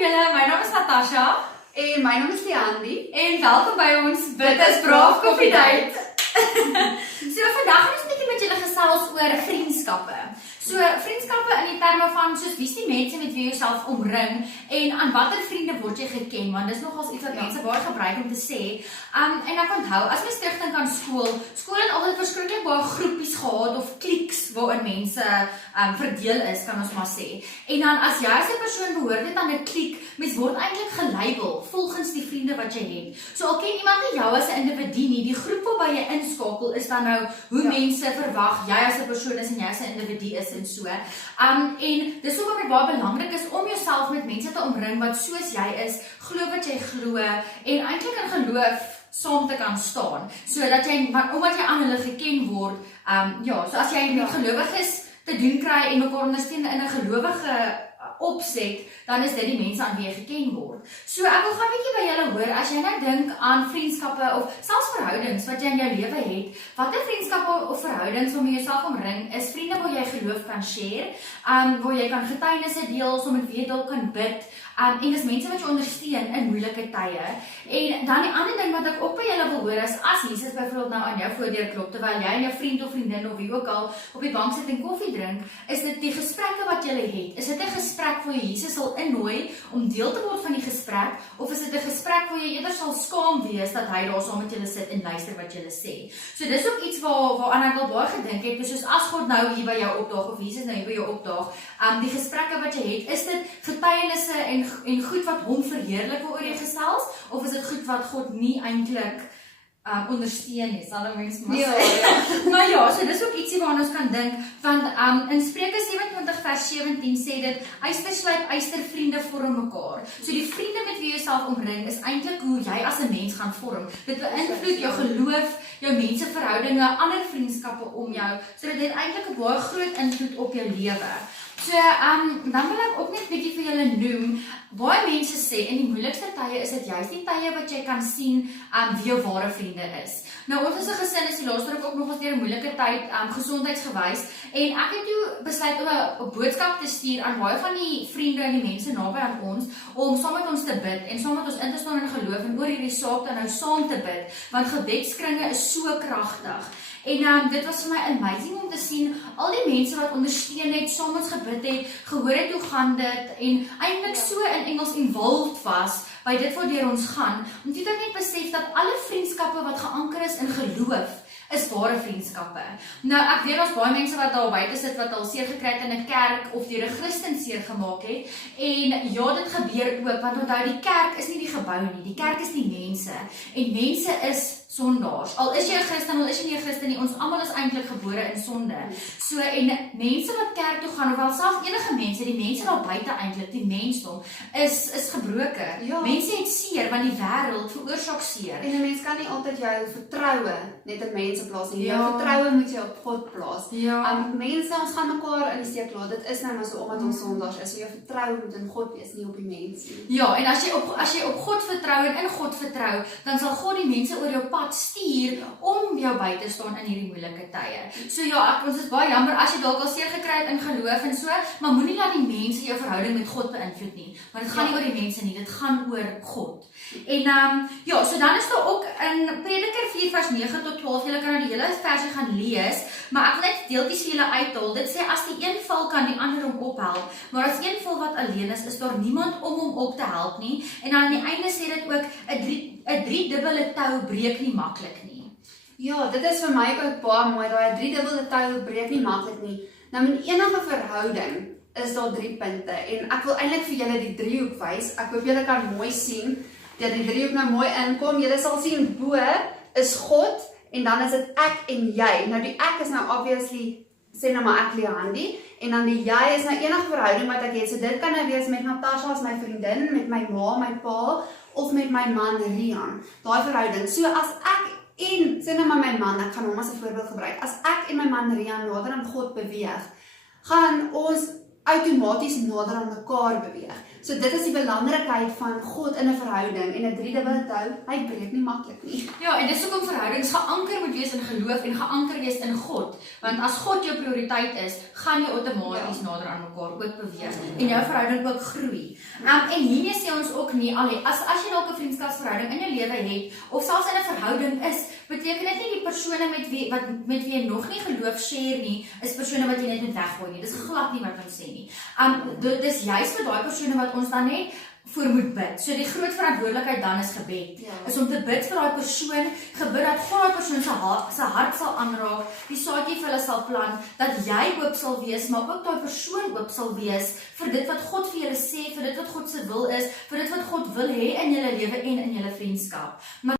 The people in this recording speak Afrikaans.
julle, my naam is Natasha En my naam is Leandi. en welkom by ons Dit is Braaf Koffie Date. So vandag gaan ons 'n bietjie met julle gesels oor vriendskappe. So vriendskappe in die terme van soos wie is die mense met wie jy jouself omring en aan watter vriende word jy geken, want dis nogals iets wat mense baie gebruik om te sê. En ek onthou, as mens terugdink aan skool het altyd verskriklik baie groepies gehad of klieks waarin mense verdeel is, kan ons maar sê. En dan as jy as 'n persoon behoort het aan 'n kliek, mens word eintlik gelabel volgens die vriende wat jy het. So al ken iemand nie jou as 'n individu nie, die groep waarby jy inskakel is dan nou hoe mense verwag jy as 'n persoon is en jy as 'n individu is en so. En dis hoekom dit baie belangrik is om jouself met mense te omring wat soos jy is, glo wat jy glo en eintlik in geloof saam te kan staan, sodat jy, omdat jy aan hulle geken word, so as jy met gelowiges te doen kry en mekaar ondersteun in 'n gelowige opset, dan is dit die mense aan wie jy geken word. So ek wil gaan 'n bietjie by julle hoor, as jy nou dink aan vriendskappe of selfs verhoudings wat jy in jou lewe het, watter vriendskappe of verhoudings om jouself omring is vriende waar jy geloof kan share, waar jy kan getuienisse deel, sommer wie jy dalk kan bid, en dis mense wat jou ondersteun in moeilike tye. En dan die ander ding wat ek ook by julle wil hoor is, as Jesus byvoorbeeld nou aan jou voordeur klop, terwyl jy en jou vriend of vriendin of wie ook al op die bank sit en koffie drink, is dit die gesprekke wat julle het? Is dit 'n gesprek waar jy Jesus sal innooi om deel te word van die gesprek, of is dit 'n gesprek waar jy eerder sal skaam wees dat hy daar saam met julle sit en luister wat julle sê? So dis ook iets waaraan ek al baie gedink het, soos as God nou hier by jou opdaag, of Jesus nou hier by jou opdaag, die gesprekke wat jy het, is dit getuienisse en goed wat hom verheerlik waaroor jy gesels, of is dit goed wat God nie eintlik ondersteun nie, sal 'n mens maar sê. Maar ja, so dis ook ietsie waaraan ons kan dink, want in Spreuke 27 vers 17 sê dit, yster slyp yster, vriende vorm mekaar. So die vriende met wie jy jouself omring is eintlik hoe jy as 'n mens gaan vorm. Dit beïnvloed jou geloof, jou menseverhoudinge, ander vriendskappe om jou. So dit het eintlik 'n baie groot invloed op jou lewe. So, dan wil ek ook net bietjie vir julle noem, baie mense sê, in die moeilikste tye is dit juist die tye wat jy kan sien, wie jou ware vriende is. Nou, ons as 'n gesin is die laaste ruk ook nog eens deur 'n moeilike tyd, gesondheidsgewys, en ek het toe besluit om 'n boodskap te stuur aan baie van die vriende en die mense naby aan ons, om saam met ons te bid, en saam met ons in te staan in geloof, en oor hierdie saak dan nou saam te bid, want gebedskringe is so kragtig. En dit was vir my amazing om te sien, al die mense wat ondersteun het, saam ons gebid het, gehoor het hoe gaan dit, en eintlik so in Engels involved was, by dit waardeur ons gaan, want jy het net besef dat alle vriendskappe wat geanker is in geloof, is ware vriendskappe. Nou, ek weet ons baie mense wat daar buite sit, wat al seer gekry het in 'n kerk, of deur 'n Christen seer gemaak het, en ja, dit gebeur ook, want onthou, die kerk is nie die gebou nie, die kerk is die mense, en mense is sondaars. Al is jy 'n Christen, al is jy nie 'n Christen nie, ons almal is eintlik gebore in sonde. So, en mense wat kerk toe gaan, of selfs enige mense, die mense daar buite eintlik, die mensdom, is gebroke. Ja. Mense het seer, want die wêreld veroorsaak seer. En 'n mens kan nie altyd jou vertroue net in mense plaas nie. Jou vertroue moet jy op God plaas. Mense, ons gaan mekaar in die steek laat. Dit is nou maar so omdat ons sondaars is. So jou vertroue moet in God wees, nie op die mense nie. Ja, en as jy op God vertrou en in God vertrou, dan sal God die mense oor jou pad stuur om jou by te staan in hierdie moeilike tye. So ja, ons is baie jammer as jy dalk al seer gekry het in geloof en so, maar moenie laat die mense jou verhouding met God beïnvloed nie, want dit gaan nie oor die mense nie, dit gaan oor God. En so dan is daar ook in Prediker 4 vers 9 tot 12, julle kan nou die hele versie gaan lees, maar ek wil net deeltjies vir julle uithaal. Dit sê, as die een val, kan die ander hom ophelp, maar as een val wat alleen is daar niemand om hom op te help nie. En dan aan die einde sê dit ook, 'n driedubbele tou breek nie maklik nie. Ja, dit is vir my ook baie mooi, daai 'n driedubbele tou breek nie maklik nie. Nou, in enige verhouding is daar 3 punte, en ek wil eintlik vir julle die driehoek wys. Ek hoop julle kan mooi sien, dat die driehoek nou mooi inkom. Julle sal sien, bo is God, en dan is dit ek en jy. Nou die ek is nou obviously, sê nou maar ek Leandi, en dan die jy is nou enige verhouding wat ek het. So dit kan nou wees met Natasha as my vriendin, met my ma, my pa, of met my man Rian. Daai verhouding. So as ek en, sê nou maar my man, ek gaan hom as 'n voorbeeld gebruik. As ek en my man Rian nader aan God beweeg, gaan ons outomaties nader aan mekaar beweeg. So dit is die belangrikheid van God in 'n verhouding en 'n driedubbele tou, hy breek nie maklik nie. Ja, en dis hoekom verhoudings geanker moet wees in geloof en geanker wees in God. Want as God jou prioriteit is, gaan jy outomaties nader aan mekaar ook beweeg en jou verhouding ook groei. En hiermee sê ons ook nie as jy dalk 'n vriendskapsverhouding in jou lewe het of selfs in 'n verhouding is, beteken dit nie die persone met wie jy nog nie geloof share nie, is persone wat jy net moet weggooi nie. Dis glad nie wat ons sê nie. Dis juist vir daai persone wat ons dan net voor moet bid. So die groot verantwoordelikheid dan is gebed. Is om te bid vir daai persoon, gebid dat God daai persoon se hart sal aanraak, die saadjie vir hulle sal plant, dat jy oop sal wees, maar ook daai persoon oop sal wees vir dit wat God vir julle sê, vir dit wat God se wil is, vir dit wat God wil hê in julle lewe en in julle vriendskap. Maar